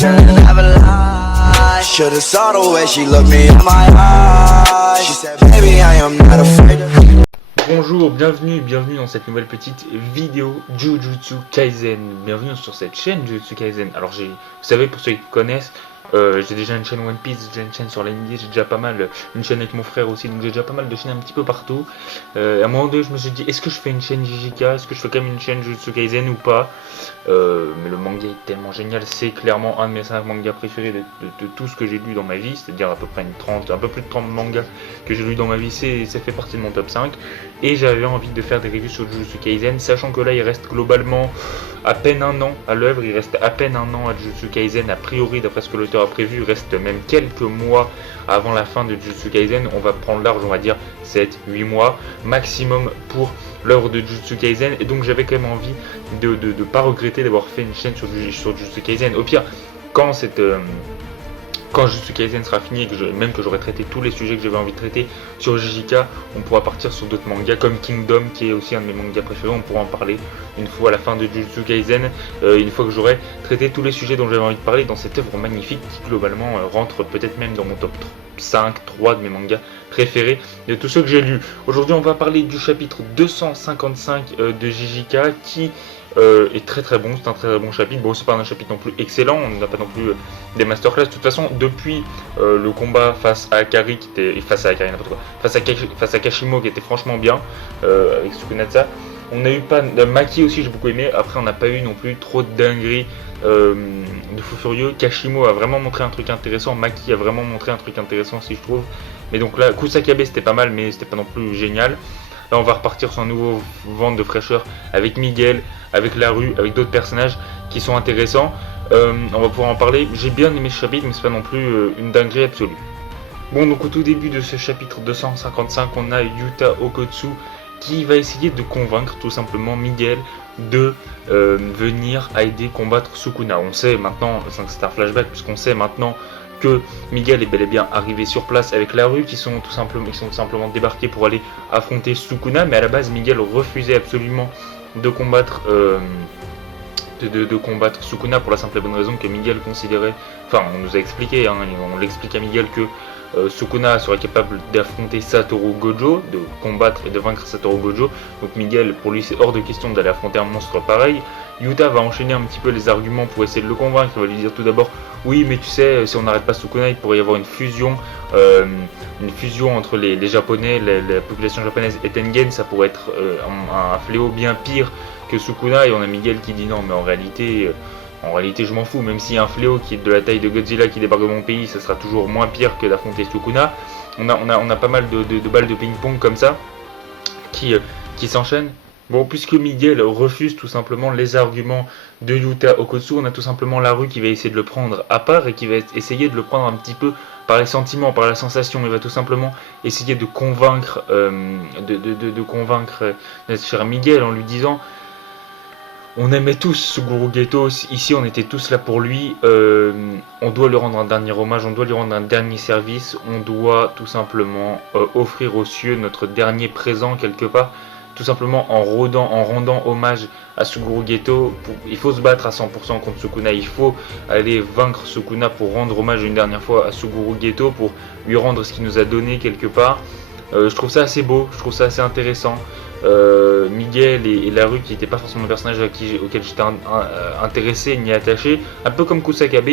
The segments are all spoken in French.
should've never lied. Should've saw the way she looked me in my eyes. She said, baby, I am not afraid of. Bonjour, bienvenue dans cette nouvelle petite vidéo Jujutsu Kaisen. Bienvenue sur cette chaîne Jujutsu Kaisen. Alors vous savez, pour ceux qui connaissent, j'ai déjà une chaîne One Piece, j'ai une chaîne sur l'anime, j'ai déjà pas mal, une chaîne avec mon frère aussi, donc j'ai déjà pas mal de chaînes un petit peu partout. À un moment donné, je me suis dit, est-ce que je fais une chaîne JJK, est-ce que je fais quand même une chaîne Jujutsu Kaisen ou pas? Mais le manga est tellement génial, c'est clairement un de mes 5 mangas préférés de tout ce que j'ai lu dans ma vie, c'est-à-dire à peu près un peu plus de 30 mangas que j'ai lu dans ma vie, ça fait partie de mon top 5. Et j'avais envie de faire des reviews sur Jujutsu Kaisen, sachant que là il reste globalement à peine un an à l'œuvre, il reste à peine un an à Jujutsu Kaisen, a priori d'après ce que l'auteur a prévu, il reste même quelques mois avant la fin de Jujutsu Kaisen, on va prendre large, on va dire 7-8 mois maximum pour l'œuvre de Jujutsu Kaisen, et donc j'avais quand même envie de pas regretter d'avoir fait une chaîne sur Jujutsu Kaisen. Au pire, quand Jujutsu Kaisen sera fini et que j'aurai traité tous les sujets que j'avais envie de traiter sur JJK, on pourra partir sur d'autres mangas comme Kingdom, qui est aussi un de mes mangas préférés. On pourra en parler une fois à la fin de Jujutsu Kaisen, une fois que j'aurai traité tous les sujets dont j'avais envie de parler dans cette œuvre magnifique qui globalement rentre peut-être même dans mon top 3 de mes mangas préférés de tous ceux que j'ai lus. Aujourd'hui on va parler du chapitre 255 de JJK qui est très très bon, c'est un très très bon chapitre. Bon, c'est pas un chapitre non plus excellent, on n'a pas non plus des masterclass. De toute façon, depuis le combat face à Akari, face à Kashimo, qui était franchement bien, avec Sukunatsa, on a eu pas Maki aussi, j'ai beaucoup aimé. Après, on n'a pas eu non plus trop de dingueries de fou furieux. Kashimo a vraiment montré un truc intéressant, Maki a vraiment montré un truc intéressant aussi, je trouve. Mais donc là, Kusakabe c'était pas mal, mais c'était pas non plus génial. Là on va repartir sur un nouveau vent de fraîcheur avec Miguel, avec la rue, avec d'autres personnages qui sont intéressants. On va pouvoir en parler. J'ai bien aimé ce chapitre, mais c'est pas non plus une dinguerie absolue. Bon, donc au tout début de ce chapitre 255, on a Yuta Okkotsu qui va essayer de convaincre tout simplement Miguel de venir aider combattre Sukuna. On sait maintenant, c'est un flashback puisqu'on sait maintenant que Miguel est bel et bien arrivé sur place avec la rue, qui sont tout simplement débarqués pour aller affronter Sukuna, mais à la base Miguel refusait absolument de combattre combattre Sukuna pour la simple et bonne raison que Miguel considérait, enfin on nous a expliqué, on l'explique à Miguel que Sukuna serait capable d'affronter Satoru Gojo, de combattre et de vaincre Satoru Gojo, donc Miguel, pour lui c'est hors de question d'aller affronter un monstre pareil. Yuta va enchaîner un petit peu les arguments pour essayer de le convaincre. Il va lui dire tout d'abord, oui mais tu sais, si on n'arrête pas Sukuna, il pourrait y avoir une fusion entre les Japonais, la population japonaise et Tengen, ça pourrait être un fléau bien pire que Sukuna. Et on a Miguel qui dit non mais en réalité je m'en fous, même s'il y a un fléau qui est de la taille de Godzilla qui débarque de mon pays, ça sera toujours moins pire que d'affronter Sukuna. On a pas mal de balles de ping-pong comme ça qui s'enchaînent. Bon, puisque Miguel refuse tout simplement les arguments de Yuta Okkotsu, on a tout simplement la rue qui va essayer de le prendre à part et qui va essayer de le prendre un petit peu par les sentiments, par la sensation. Il va tout simplement essayer de convaincre notre cher Miguel en lui disant: on aimait tous Suguru Geto, ici on était tous là pour lui, on doit lui rendre un dernier hommage, on doit lui rendre un dernier service, on doit tout simplement offrir aux cieux notre dernier présent quelque part, tout simplement en rendant hommage à Suguru Geto. Il faut se battre à 100% contre Sukuna, il faut aller vaincre Sukuna pour rendre hommage une dernière fois à Suguru Geto, pour lui rendre ce qu'il nous a donné quelque part. Je trouve ça assez beau, je trouve ça assez intéressant. Miguel et la rue qui n'étaient pas forcément le personnage auquel j'étais intéressé ni attaché, un peu comme Kusakabe,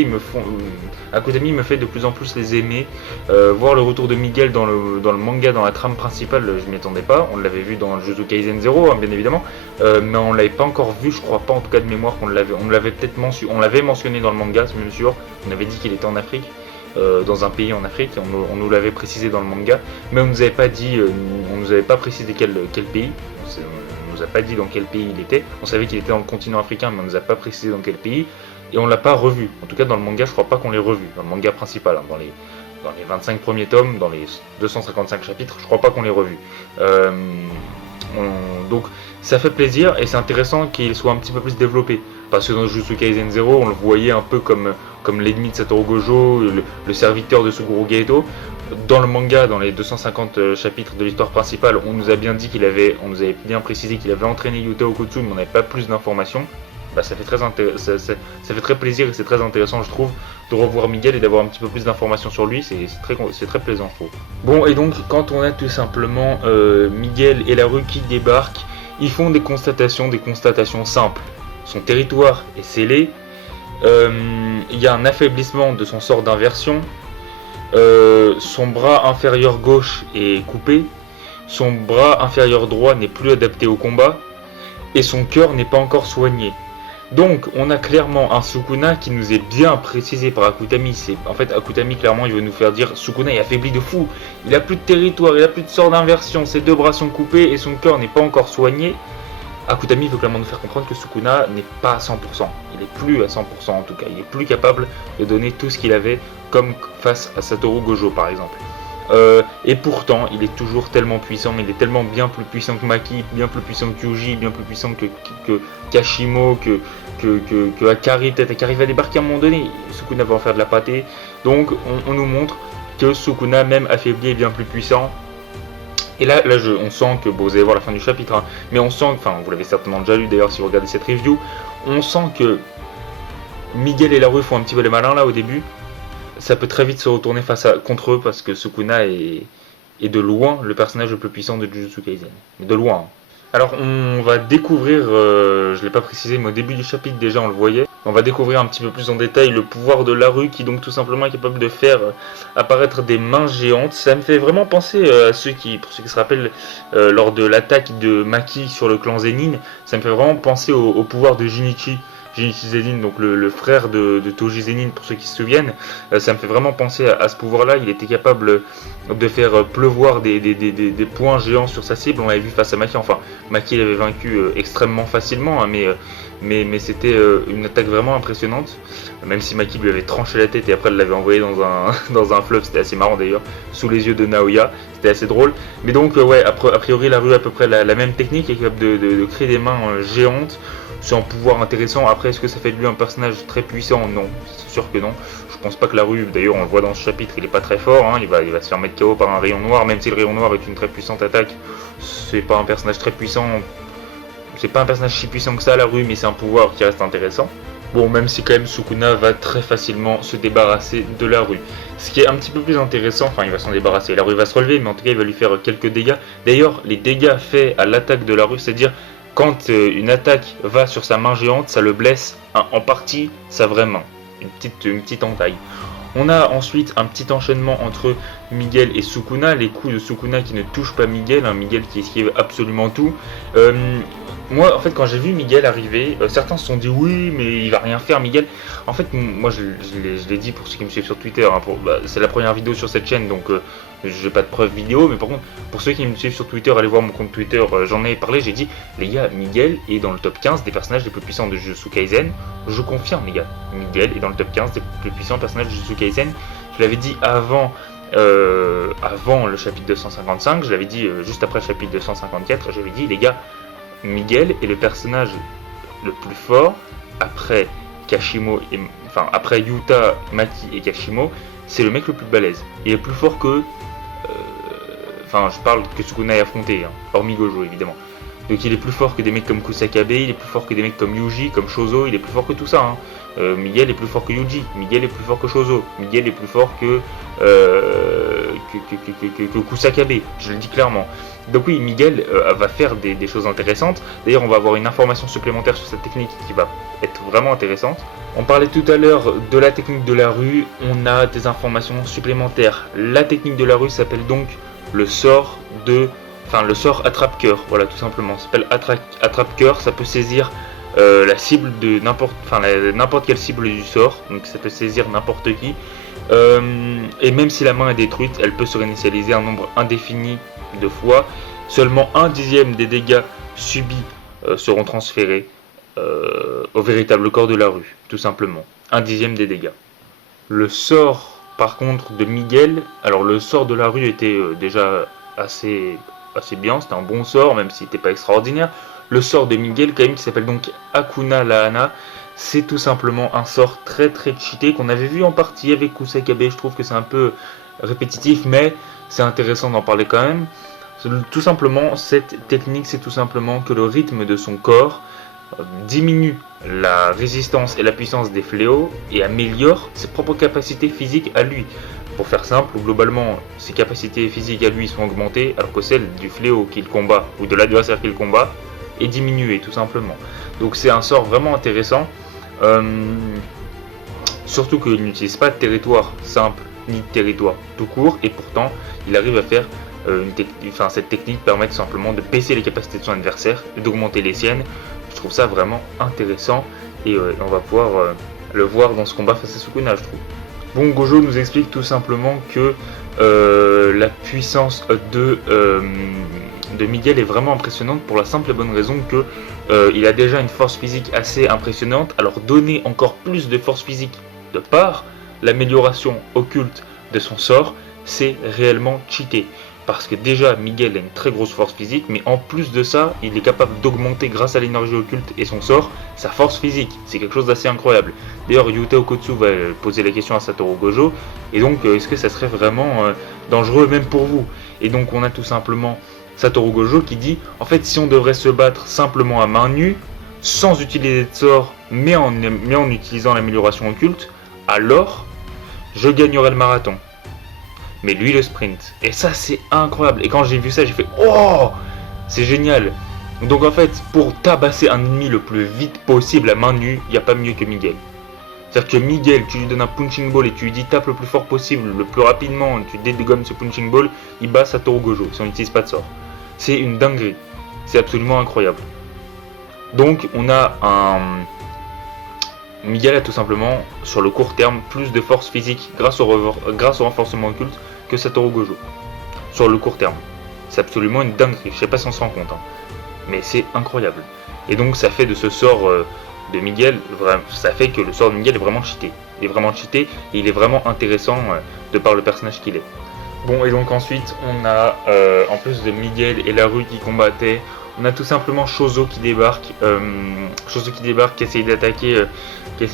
Akutami me fait de plus en plus les aimer. Voir le retour de Miguel dans le manga, dans la trame principale, je m'y attendais pas. On l'avait vu dans Jujutsu Kaisen 0 bien évidemment, mais on l'avait pas encore vu, je crois pas en tout cas de mémoire qu'on l'avait. On l'avait peut-être mentionné dans le manga, c'est même sûr. On avait dit qu'il était en Afrique, dans un pays en Afrique, on nous l'avait précisé dans le manga, mais on nous avait pas dit, on nous avait pas précisé quel pays. On nous a pas dit dans quel pays il était. On savait qu'il était dans le continent africain, mais on nous a pas précisé dans quel pays, et on l'a pas revu. En tout cas dans le manga, je crois pas qu'on l'ait revu, dans le manga principal, dans les 25 premiers tomes, dans les 255 chapitres, je crois pas qu'on l'ait revu. Donc ça fait plaisir et c'est intéressant qu'il soit un petit peu plus développé, parce que dans Jujutsu Kaisen 0 on le voyait un peu comme l'ennemi de Satoru Gojo, le serviteur de Suguru Geto. Dans le manga, dans les 250 chapitres de l'histoire principale, on nous a bien dit on nous avait bien précisé qu'il avait entraîné Yuta Okkotsu, mais on n'avait pas plus d'informations. bah, ça fait très plaisir et c'est très intéressant, je trouve, de revoir Miguel et d'avoir un petit peu plus d'informations sur lui. C'est très plaisant, je trouve. Bon, et donc quand on a tout simplement Miguel et la rue qui débarquent, ils font des constatations simples. Son territoire est scellé, il y a un affaiblissement de son sort d'inversion, son bras inférieur gauche est coupé, son bras inférieur droit n'est plus adapté au combat, et son cœur n'est pas encore soigné. Donc on a clairement un Sukuna qui nous est bien précisé par Akutami. En fait Akutami clairement il veut nous faire dire Sukuna est affaibli de fou, il a plus de territoire, il a plus de sort d'inversion, ses deux bras sont coupés et son cœur n'est pas encore soigné. Akutami veut clairement nous faire comprendre que Sukuna n'est pas à 100%, il est plus à 100% en tout cas, il est plus capable de donner tout ce qu'il avait comme face à Satoru Gojo par exemple. Et pourtant, il est toujours tellement puissant, il est tellement bien plus puissant que Maki, bien plus puissant que Yuji, bien plus puissant que Kashimo, que Akari. Peut-être Akari va débarquer à un moment donné, Sukuna va en faire de la pâtée. Donc on nous montre que Sukuna, même affaibli, est bien plus puissant. Et là on sent que, bon, vous allez voir la fin du chapitre, hein, mais on sent, enfin vous l'avez certainement déjà lu d'ailleurs si vous regardez cette review, on sent que Miguel et la rue font un petit peu les malins là au début. Ça peut très vite se retourner contre eux parce que Sukuna est de loin le personnage le plus puissant de Jujutsu Kaisen. De loin. Alors on va découvrir, je ne l'ai pas précisé mais au début du chapitre déjà on le voyait, on va découvrir un petit peu plus en détail le pouvoir de Laru qui donc tout simplement est capable de faire apparaître des mains géantes. Ça me fait vraiment penser à pour ceux qui se rappellent lors de l'attaque de Maki sur le clan Zenin, ça me fait vraiment penser au pouvoir de Jinichi Zenin, donc le frère de Toji Zenin, pour ceux qui se souviennent. Ça me fait vraiment penser à ce pouvoir-là. Il était capable de faire pleuvoir des points géants sur sa cible. On l'avait vu face à Maki. Enfin, Maki l'avait vaincu extrêmement facilement, hein, mais c'était une attaque vraiment impressionnante. Même si Maki lui avait tranché la tête et après l'avait envoyé dans un fleuve, c'était assez marrant d'ailleurs, sous les yeux de Naoya. C'était assez drôle. Mais donc, ouais, a priori, la rue a à peu près la même technique, est capable de créer des mains géantes. C'est un pouvoir intéressant. Après, est-ce que ça fait de lui un personnage très puissant? Non, c'est sûr que non. Je pense pas que la rue, d'ailleurs on le voit dans ce chapitre, il est pas très fort, hein. Il va se faire mettre KO par un rayon noir, même si le rayon noir est une très puissante attaque. C'est pas un personnage très puissant. C'est pas un personnage si puissant que ça la rue, mais c'est un pouvoir qui reste intéressant. Bon, même si quand même Sukuna va très facilement se débarrasser de la rue. Ce qui est un petit peu plus intéressant, enfin il va s'en débarrasser, la rue va se relever, mais en tout cas il va lui faire quelques dégâts. D'ailleurs, les dégâts faits à l'attaque de la rue, c'est-à-dire quand une attaque va sur sa main géante, ça le blesse en partie sa vraie main, une petite entaille. On a ensuite un petit enchaînement entre Miguel et Sukuna, les coups de Sukuna qui ne touchent pas Miguel, hein, Miguel qui esquive absolument tout. Moi, en fait, quand j'ai vu Miguel arriver, certains se sont dit oui, mais il va rien faire, Miguel. En fait, moi, je l'ai dit pour ceux qui me suivent sur Twitter, hein, c'est la première vidéo sur cette chaîne, donc j'ai pas de preuves vidéo, mais par contre, pour ceux qui me suivent sur Twitter, allez voir mon compte Twitter, j'en ai parlé, j'ai dit, les gars, Miguel est dans le top 15 des personnages les plus puissants de Jujutsu Kaisen. Je confirme, les gars, Miguel est dans le top 15 des plus puissants personnages de Jujutsu Kaisen. Je l'avais dit avant le chapitre 255, je l'avais dit juste après le chapitre 254, j'avais dit, les gars, Miguel est le personnage le plus fort après Kashimo après Yuta, Maki et Kashimo, c'est le mec le plus balèze. Il est plus fort que je parle que Sukuna ait affronté, hein, hormis Gojo évidemment. Donc il est plus fort que des mecs comme Kusakabe, il est plus fort que des mecs comme Yuji, comme Shozo, il est plus fort que tout ça, hein. Miguel est plus fort que Yuji, Miguel est plus fort que Shozo, Miguel est plus fort que Kusakabe, je le dis clairement. Donc oui, Miguel va faire des choses intéressantes. D'ailleurs, on va avoir une information supplémentaire sur cette technique qui va être vraiment intéressante. On parlait tout à l'heure de la technique de la rue, on a des informations supplémentaires. La technique de la rue s'appelle donc le sort attrape-cœur, voilà tout simplement. Ça s'appelle attrape-cœur, ça peut saisir la cible de n'importe quelle cible du sort, donc ça peut saisir n'importe qui. Et même si la main est détruite, elle peut se réinitialiser un nombre indéfini de fois. Seulement 1/10 des dégâts subis seront transférés au véritable corps de la rue, tout simplement. 1/10 des dégâts. Le sort par contre de Miguel, alors le sort de la rue était déjà assez bien, c'était un bon sort même s'il n'était pas extraordinaire. Le sort de Miguel quand même qui s'appelle donc Akuna Lahana, c'est tout simplement un sort très très cheaté qu'on avait vu en partie avec Kusakabe. Je trouve que c'est un peu répétitif mais c'est intéressant d'en parler quand même. Tout simplement, cette technique, c'est tout simplement que le rythme de son corps diminue la résistance et la puissance des fléaux et améliore ses propres capacités physiques à lui. Pour faire simple, globalement, ses capacités physiques à lui sont augmentées alors que celles du fléau qu'il combat ou de l'adversaire qu'il combat est diminuée tout simplement. Donc c'est un sort vraiment intéressant, surtout qu'il n'utilise pas de territoire simple ni de territoire tout court et pourtant il arrive à faire cette technique permet tout simplement de baisser les capacités de son adversaire et d'augmenter les siennes. Je trouve ça vraiment intéressant et on va pouvoir le voir dans ce combat face à Sukuna, je trouve. Bon, Gojo nous explique tout simplement que la puissance de Miguel est vraiment impressionnante pour la simple et bonne raison que il a déjà une force physique assez impressionnante, alors donner encore plus de force physique de par l'amélioration occulte de son sort, c'est réellement cheaté. Parce que déjà Miguel a une très grosse force physique, mais en plus de ça, il est capable d'augmenter grâce à l'énergie occulte et son sort, sa force physique. C'est quelque chose d'assez incroyable. D'ailleurs, Yuta Okotsu va poser la question à Satoru Gojo, et donc est-ce que ça serait vraiment dangereux même pour vous? Et donc on a tout simplement Satoru Gojo qui dit, en fait si on devrait se battre simplement à main nue, sans utiliser de sort, mais en utilisant l'amélioration occulte, alors je gagnerais le marathon. Mais lui le sprint. Et ça c'est incroyable. Et quand j'ai vu ça j'ai fait oh, c'est génial. Donc en fait pour tabasser un ennemi le plus vite possible à main nue, il n'y a pas mieux que Miguel. C'est-à-dire que Miguel, tu lui donnes un punching ball et tu lui dis tape le plus fort possible, le plus rapidement, tu dégommes ce punching ball, il bat Satoru Gojo si on n'utilise pas de sort. C'est une dinguerie. C'est absolument incroyable. Donc on a un... Miguel a tout simplement, sur le court terme, plus de force physique grâce au renforcement occulte que Satoru Gojo. Sur le court terme. C'est absolument une dinguerie, je sais pas si on se rend compte. Mais c'est incroyable. Et donc ça fait de ce sort de Miguel, ça fait que le sort de Miguel est vraiment cheaté. Il est vraiment cheaté et il est vraiment intéressant de par le personnage qu'il est. Bon, et donc ensuite, on a, en plus de Miguel et Larue qui combattaient, on a tout simplement Chozo qui débarque, qui essaye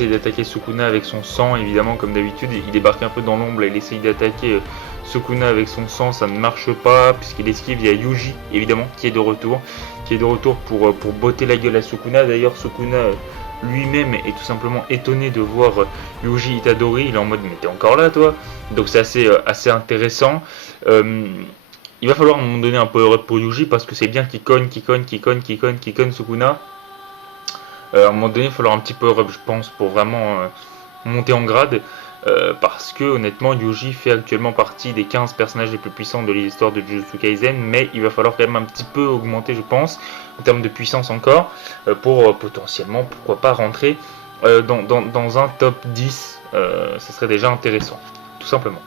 d'attaquer Sukuna avec son sang, évidemment comme d'habitude, il débarque un peu dans l'ombre, il essaye d'attaquer Sukuna avec son sang, ça ne marche pas, puisqu'il esquive, il y a Yuji, évidemment, qui est de retour pour botter la gueule à Sukuna. D'ailleurs, Sukuna lui-même est tout simplement étonné de voir Yuji Itadori, il est en mode, mais t'es encore là toi? Donc c'est assez intéressant. Il va falloir à un moment donné un power-up pour Yuji parce que c'est bien qu'il cogne Sukuna. À un moment donné, il va falloir un petit power-up, je pense, pour vraiment monter en grade. Parce que honnêtement, Yuji fait actuellement partie des 15 personnages les plus puissants de l'histoire de Jujutsu Kaisen. Mais il va falloir quand même un petit peu augmenter, je pense, en termes de puissance encore, pour potentiellement, pourquoi pas, rentrer dans un top 10. Ça serait déjà intéressant, tout simplement.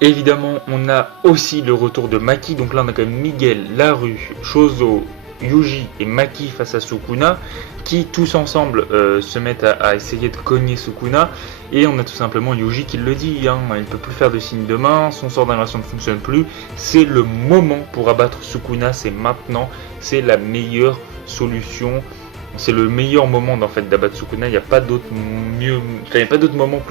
Évidemment, on a aussi le retour de Maki, donc là on a quand même Miguel, Larue, Chozo, Yuji et Maki face à Sukuna, qui tous ensemble se mettent à essayer de cogner Sukuna, et on a tout simplement Yuji qui le dit, il ne peut plus faire de signe de main, son sort d'inversion ne fonctionne plus, c'est le moment pour abattre Sukuna, c'est maintenant, c'est la meilleure solution. C'est le meilleur moment d'abattre Sukuna, il n'y a pas d'autre moment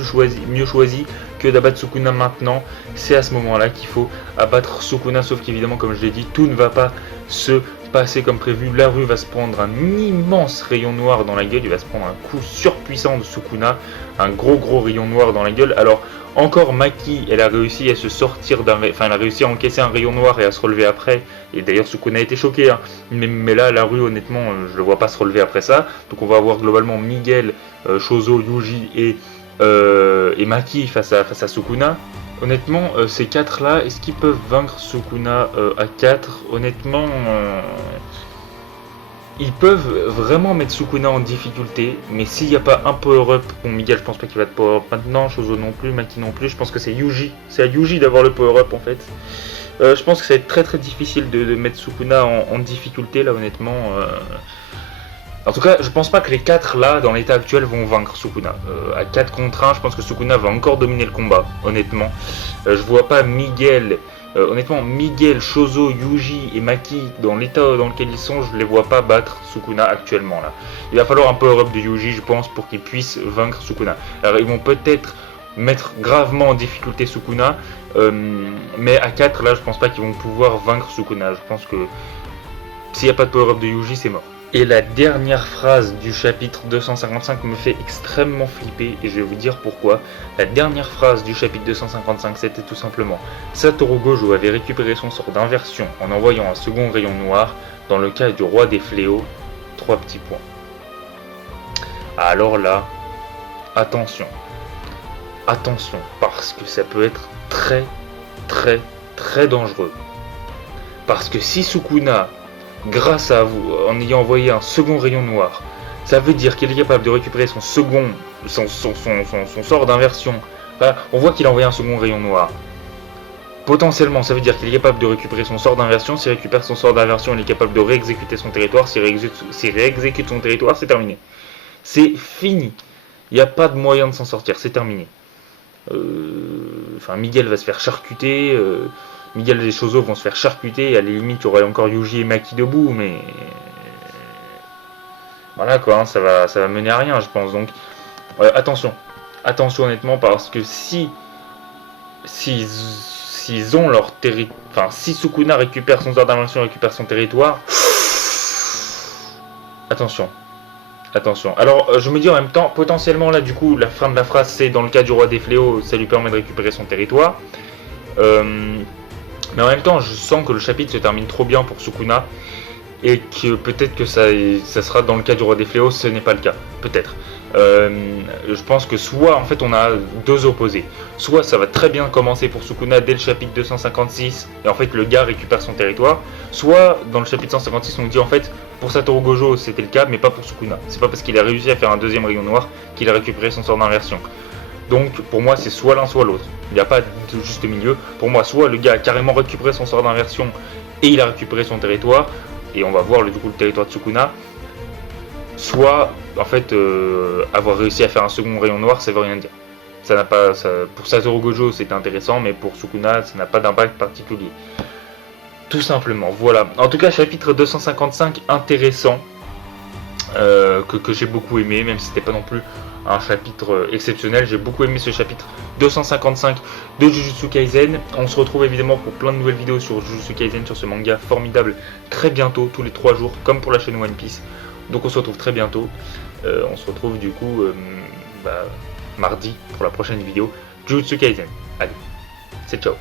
mieux choisi que d'abattre Sukuna maintenant. C'est à ce moment-là qu'il faut abattre Sukuna, sauf qu'évidemment, comme je l'ai dit, tout ne va pas se passer comme prévu. Larue va se prendre un immense rayon noir dans la gueule, il va se prendre un coup surpuissant de Sukuna, un gros rayon noir dans la gueule. Alors encore Maki, elle a réussi à se sortir elle a réussi à encaisser un rayon noir et à se relever après. Et d'ailleurs Sukuna a été choqué, mais là Larue honnêtement je le vois pas se relever après ça. Donc on va avoir globalement Miguel, Chozo, Yuji et Maki face à Sukuna. Honnêtement, ces 4 là, est-ce qu'ils peuvent vaincre Sukuna à 4? Honnêtement, ils peuvent vraiment mettre Sukuna en difficulté, mais s'il n'y a pas un power-up, bon Miguel je pense pas qu'il va être power-up maintenant, Chozo non plus, Maki non plus, je pense que c'est à Yuji d'avoir le power-up en fait. Je pense que ça va être très difficile de mettre Sukuna en difficulté là honnêtement. En tout cas, je pense pas que les 4 là, dans l'état actuel, vont vaincre Sukuna. À 4 contre 1, je pense que Sukuna va encore dominer le combat, honnêtement. Je vois pas Miguel, honnêtement, Miguel, Chozo, Yuji et Maki, dans l'état dans lequel ils sont, je les vois pas battre Sukuna actuellement là. Il va falloir un power-up de Yuji, je pense, pour qu'ils puissent vaincre Sukuna. Alors ils vont peut-être mettre gravement en difficulté Sukuna, mais à 4 là, je pense pas qu'ils vont pouvoir vaincre Sukuna. Je pense que s'il n'y a pas de power-up de Yuji, c'est mort. Et la dernière phrase du chapitre 255 me fait extrêmement flipper et je vais vous dire pourquoi. La dernière phrase du chapitre 255 c'était tout simplement: Satoru Gojo avait récupéré son sort d'inversion en envoyant un second rayon noir dans le cas du roi des fléaux. 3 petits points. Alors là, attention. Attention, parce que ça peut être très très dangereux. Parce que si Sukuna, grâce à vous, en ayant envoyé un second rayon noir, ça veut dire qu'il est capable de récupérer son sort d'inversion. Là, on voit qu'il a envoyé un second rayon noir. Potentiellement, ça veut dire qu'il est capable de récupérer son sort d'inversion. S'il récupère son sort d'inversion, il est capable de réexécuter son territoire. S'il réexécute son territoire, c'est terminé. C'est fini. Il n'y a pas de moyen de s'en sortir, c'est terminé. Miguel va se faire charcuter. Miguel et Chozo vont se faire charcuter. À la limite, il y aura encore Yuji et Maki debout, mais voilà quoi, hein, ça va mener à rien, je pense. Donc attention honnêtement, parce que s'ils ont leur territoire, si Sukuna récupère son sort d'inversion, récupère son territoire, attention. Alors je me dis en même temps, potentiellement là du coup la fin de la phrase c'est: dans le cas du roi des fléaux, ça lui permet de récupérer son territoire. Mais en même temps je sens que le chapitre se termine trop bien pour Sukuna et que peut-être que ça sera dans le cas du roi des fléaux, ce n'est pas le cas, peut-être. Je pense que soit en fait on a deux opposés, soit ça va très bien commencer pour Sukuna dès le chapitre 256 et en fait le gars récupère son territoire, soit dans le chapitre 156 on dit en fait pour Satoru Gojo c'était le cas mais pas pour Sukuna, c'est pas parce qu'il a réussi à faire un deuxième rayon noir qu'il a récupéré son sort d'inversion. Donc pour moi c'est soit l'un soit l'autre, il n'y a pas de juste milieu. Pour moi soit le gars a carrément récupéré son sort d'inversion et il a récupéré son territoire et on va voir du coup le territoire de Sukuna, soit en fait avoir réussi à faire un second rayon noir ça veut rien dire. Pour Satoru Gojo c'était intéressant, mais pour Sukuna ça n'a pas d'impact particulier. Tout simplement, voilà. En tout cas chapitre 255 intéressant, que j'ai beaucoup aimé, même si c'était pas non plus un chapitre exceptionnel. J'ai beaucoup aimé ce chapitre 255 de Jujutsu Kaisen. On se retrouve évidemment pour plein de nouvelles vidéos sur Jujutsu Kaisen, sur ce manga formidable, très bientôt, tous les 3 jours, comme pour la chaîne One Piece. Donc on se retrouve très bientôt. On se retrouve du coup mardi pour la prochaine vidéo Jujutsu Kaisen. Allez, c'est ciao.